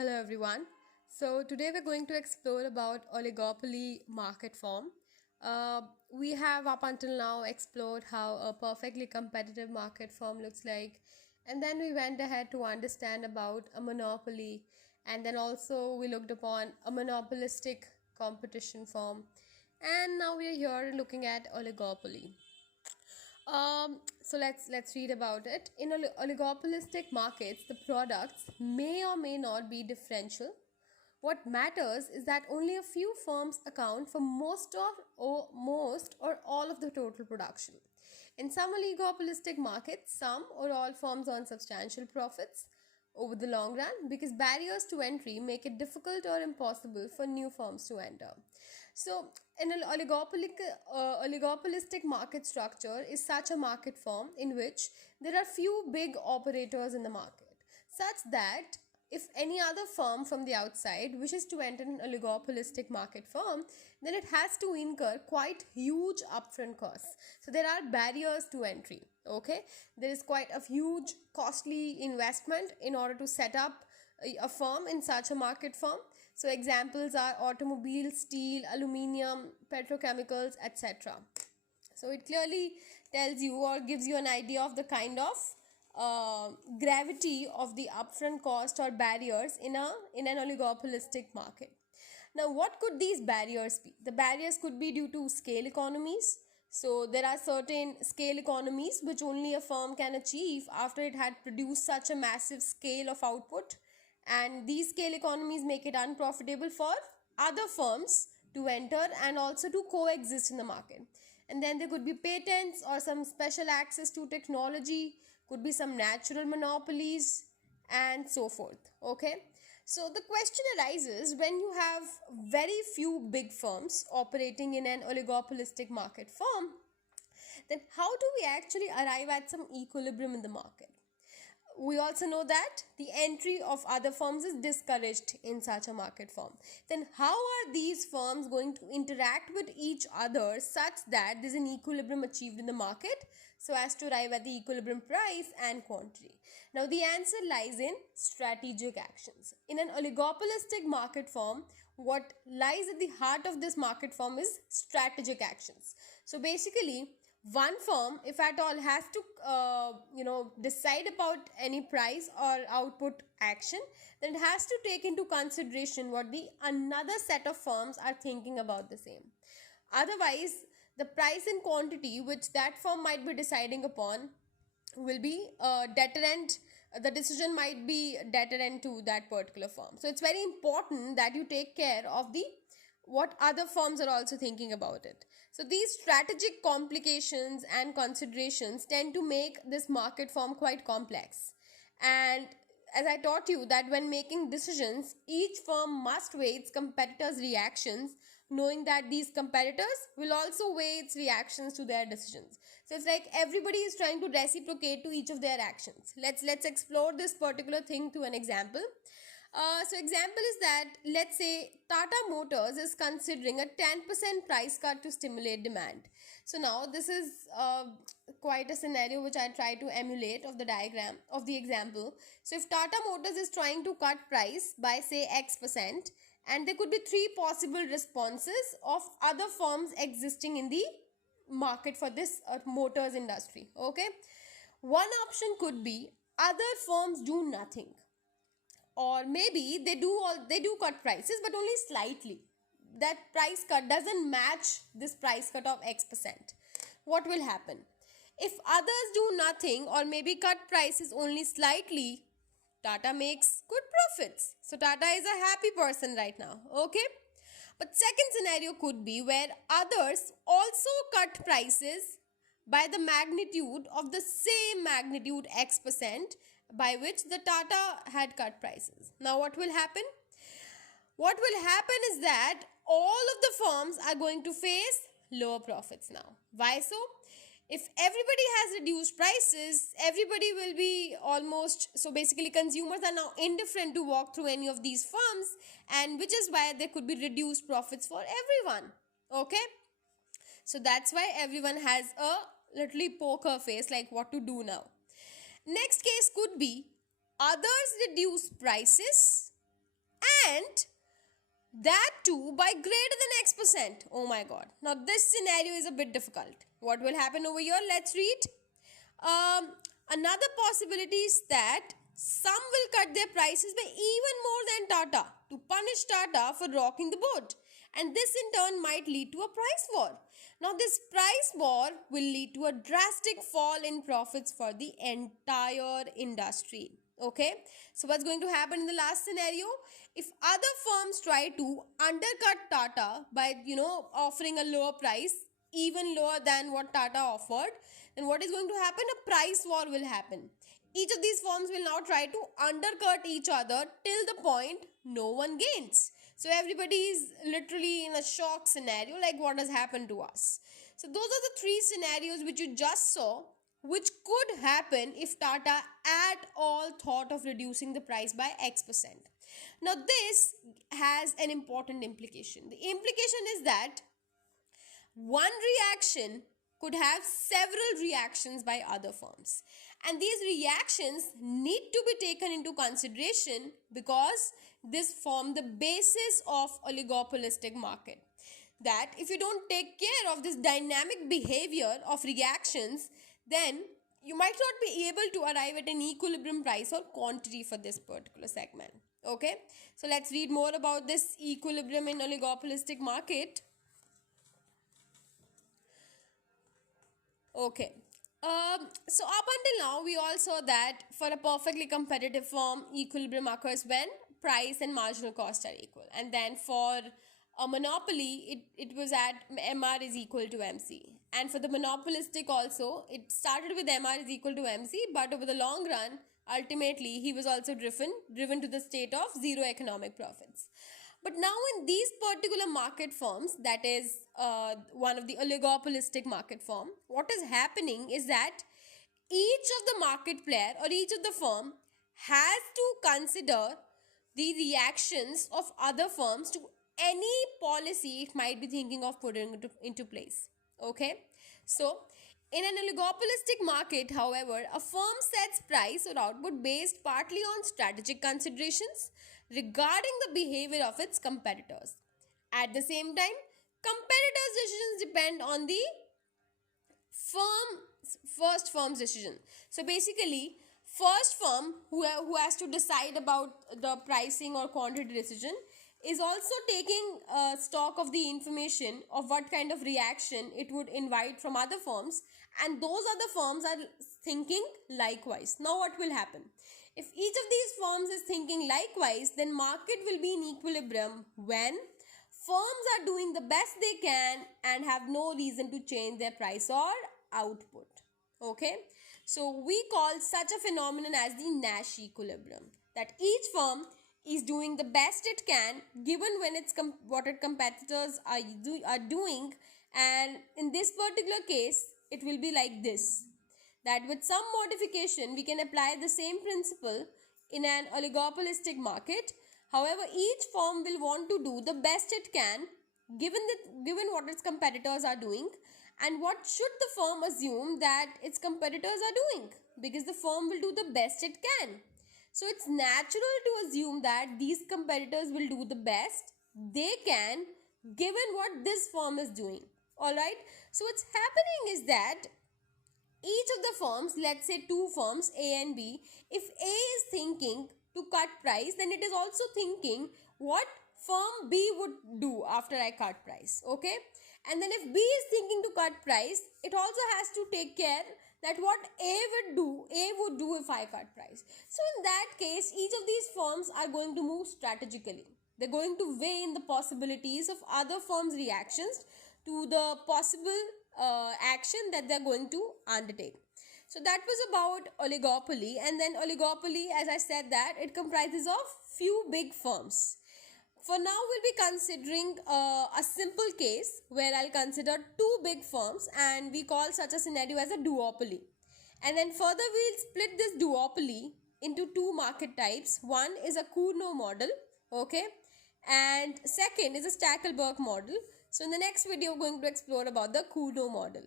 Hello everyone. So today we're going to explore about oligopoly market form. We have up until now explored how a perfectly competitive market form looks like, and then we went ahead to understand about a monopoly, and then also we looked upon a monopolistic competition form, and now we are here looking at oligopoly. So let's read about it. In oligopolistic markets, the products may or may not be differential. What matters is that only a few firms account for most or all of the total production. In some oligopolistic markets, some or all firms earn substantial profits over the long run because barriers to entry make it difficult or impossible for new firms to enter. So, in an oligopolistic market structure is such a market form in which there are few big operators in the market, such that if any other firm from the outside wishes to enter an oligopolistic market firm, then it has to incur quite huge upfront costs. So there are barriers to entry. Okay, there is quite a huge costly investment in order to set up a firm in such a market firm. So examples are automobile, steel, aluminium, petrochemicals, etc. So it clearly tells you or gives you an idea of the kind of gravity of the upfront cost or barriers in an oligopolistic market. Now, what could these barriers be? The barriers could be due to scale economies. So there are certain scale economies which only a firm can achieve after it had produced such a massive scale of output, and these scale economies make it unprofitable for other firms to enter and also to coexist in the market. And then there could be patents or some special access to technology, could be some natural monopolies, and so forth. Okay, so the question arises when you have very few big firms operating in an oligopolistic market firm, then how do we actually arrive at some equilibrium in the market? We also know that the entry of other firms is discouraged in such a market firm. Then how are these firms going to interact with each other such that there's an equilibrium achieved in the market so as to arrive at the equilibrium price and quantity? Now the answer lies in strategic actions. In an oligopolistic market firm, what lies at the heart of this market firm is strategic actions. So basically, one firm, if at all, has to decide about any price or output action, then it has to take into consideration what the another set of firms are thinking about the same. Otherwise, the price and quantity which that firm might be deciding upon will be deterrent. The decision might be deterrent to that particular firm. So it's very important that you take care of the what other firms are also thinking about it. So these strategic complications and considerations tend to make this market form quite complex. And as I taught you that when making decisions, each firm must weigh its competitors' reactions, knowing that these competitors will also weigh its reactions to their decisions. So it's like everybody is trying to reciprocate to each of their actions. Let's explore this particular thing through an example. So example is that let's say Tata Motors is considering a 10% price cut to stimulate demand. So now this is quite a scenario which I try to emulate of the diagram of the example. So if Tata Motors is trying to cut price by say X%, and there could be three possible responses of other firms existing in the market for this motors industry. Okay, one option could be other firms do nothing, or maybe they do cut prices but only slightly. That price cut doesn't match this price cut of X%. What will happen if others do nothing or maybe cut prices only slightly? Tata makes good profits, so Tata is a happy person right now. Okay, but second scenario could be where others also cut prices by the magnitude of the same magnitude X% by which the Tata had cut prices. Now what will happen? What will happen is that all of the firms are going to face lower profits now. Why so? If everybody has reduced prices, everybody will be almost, so basically consumers are now indifferent to walk through any of these firms, and which is why there could be reduced profits for everyone. Okay, so that's why everyone has a literally poker face, like what to do now. Next case could be others reduce prices and that too by greater than X%. Oh my god. Now this scenario is a bit difficult. What will happen over here? Let's read. Um, Another possibility is that some will cut their prices by even more than Tata to punish Tata for rocking the boat. And this in turn might lead to a price war. Now, this price war will lead to a drastic fall in profits for the entire industry. Okay, so what's going to happen in the last scenario? If other firms try to undercut Tata by offering a lower price, even lower than what Tata offered, then what is going to happen? A price war will happen. Each of these firms will now try to undercut each other till the point no one gains. So everybody is literally in a shock scenario, like what has happened to us. So those are the three scenarios which you just saw, which could happen if Tata at all thought of reducing the price by X%. Now this has an important implication. The implication is that one reaction could have several reactions by other firms, and these reactions need to be taken into consideration because this form the basis of oligopolistic market. That if you don't take care of this dynamic behavior of reactions, then you might not be able to arrive at an equilibrium price or quantity for this particular segment. Okay, so let's read more about this equilibrium in oligopolistic market. Okay. So up until now, we all saw that for a perfectly competitive firm, equilibrium occurs when price and marginal cost are equal. And then for a monopoly, it was at MR is equal to MC. And for the monopolistic also, it started with MR is equal to MC, but over the long run, ultimately, he was also driven to the state of zero economic profits. But now in these particular market firms, that is one of the oligopolistic market firm, what is happening is that each of the market player or each of the firm has to consider the reactions of other firms to any policy it might be thinking of putting into place. Okay, so in an oligopolistic market, however, a firm sets price or output based partly on strategic considerations regarding the behavior of its competitors. At the same time, competitors' decisions depend on the first firm's decision. So basically, first firm who has to decide about the pricing or quantity decision is also taking stock of the information of what kind of reaction it would invite from other firms, and those other firms are thinking likewise. Now what will happen? If each of these firms is thinking likewise, then market will be in equilibrium when firms are doing the best they can and have no reason to change their price or output. Okay, so we call such a phenomenon as the Nash equilibrium, that each firm is doing the best it can given when its what its competitors are doing, and in this particular case it will be like this, that with some modification we can apply the same principle in an oligopolistic market. However, each firm will want to do the best it can given what its competitors are doing, and what should the firm assume that its competitors are doing, because the firm will do the best it can. So it's natural to assume that these competitors will do the best they can given what this firm is doing. Alright, so what's happening is that each of the firms, let's say two firms A and B, if A is thinking to cut price, then it is also thinking what firm B would do after I cut price. Okay, and then if B is thinking to cut price, it also has to take care that what A would do if I cut price. So in that case, each of these firms are going to move strategically. They're going to weigh in the possibilities of other firms' reactions to the possible action that they're going to undertake. So that was about oligopoly. And then oligopoly, as I said, that it comprises of few big firms. For now, we'll be considering a simple case where I'll consider two big firms, and we call such a scenario as a duopoly. And then further, we'll split this duopoly into two market types. One is a Cournot model, okay, and second is a Stackelberg model. So in the next video, we're going to explore about the Cournot model.